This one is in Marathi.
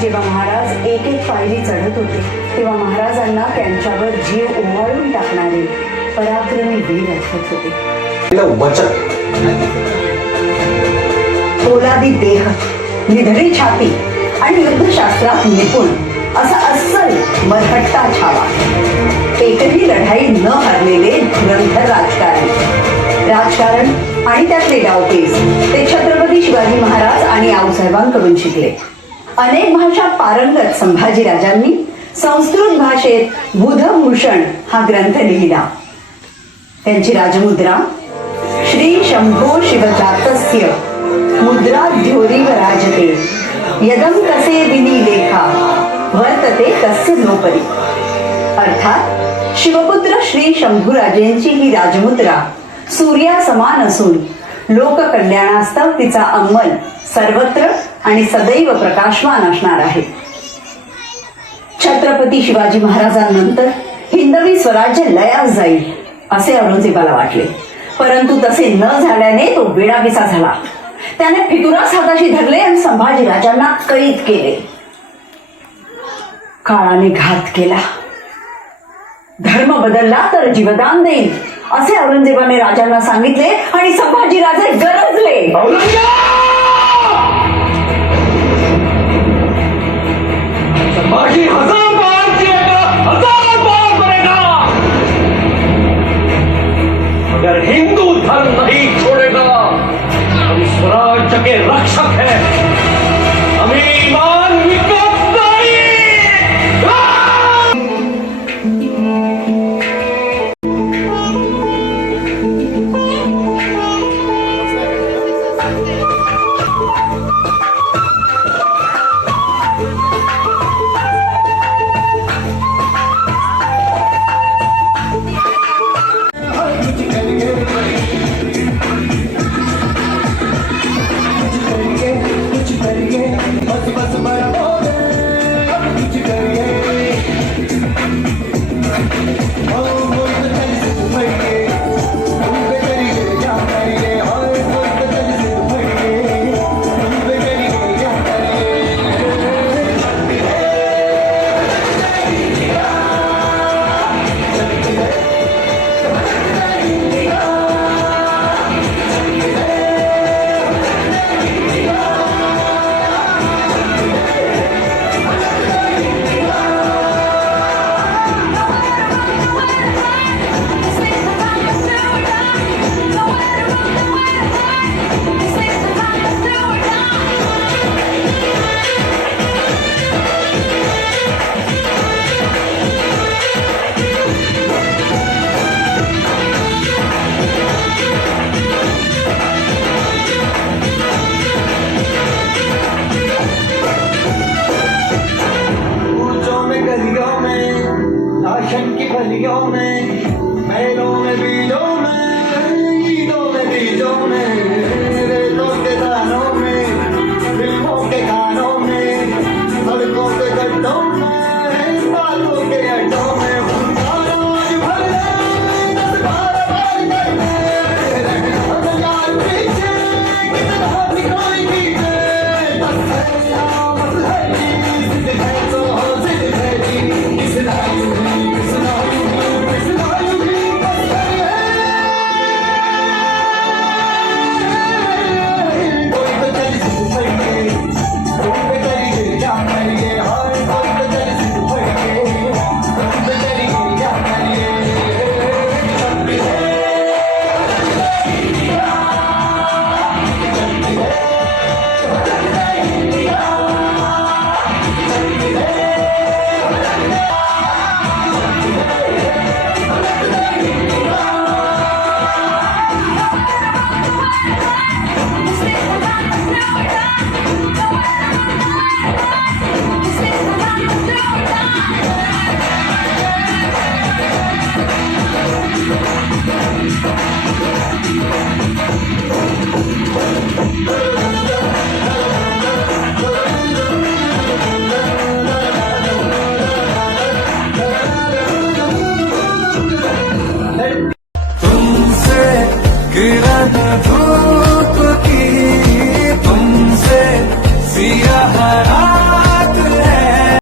जेव्हा महाराज एक एक पायरी चढत होते तेव्हा महाराजांना त्यांच्यावर जीव ओवाळून टाकणारे पराक्रमी वीर आठवत होते. पोलादी देह, निधडी छाती आणि युद्धशास्त्रात निपुण असा अस्सल मरहट्टा छावा. एकही लढाई न हरलेले धुरंधर राजकारण आणि त्यातले डावपेच ते छत्रपती शिवाजी महाराज आणि आऊसाहेबांकडून शिकले. अनेक भाषा पारंगत संभाजीराजांनी संस्कृत भाषेत बुधभूषण हा ग्रंथ लिहिला. त्यांची राजमुद्रा श्री शंभो शिवजातस्य मुद्रा द्योरी राजते यदम कसे दिनी लेखा वर्तते कस्य नोपरी. अर्थात शिवपुत्र श्री शंभूराजेंची ही राजमुद्रा सूर्या समान असून लोककल्याणास्तव तिचा अंमल सर्वत्र आणि सदैव प्रकाशमान असणार आहे. छत्रपती शिवाजी महाराजांनंतर हिंदवी स्वराज्य लयास जाईल असे औरंगजेबाला वाटले, परंतु तसे न झाल्याने तो वेडापिसा झाला. त्याने फितुरास हाताशी धरले आणि संभाजीराजांना कैद केले. काळाने घात केला. धर्म बदलला तर जीवदान देईल असे औरंगजेबाने राजांना सांगितले आणि संभाजीराजे गरजले. संभाजी 1000 बार जिएगा, 1000 बार मरेगा, मगर हिंदू धर्म नहीं छोड़ेगा. हम स्वराज्य के रक्षक हैं, हमें ईमान विकत नहीं.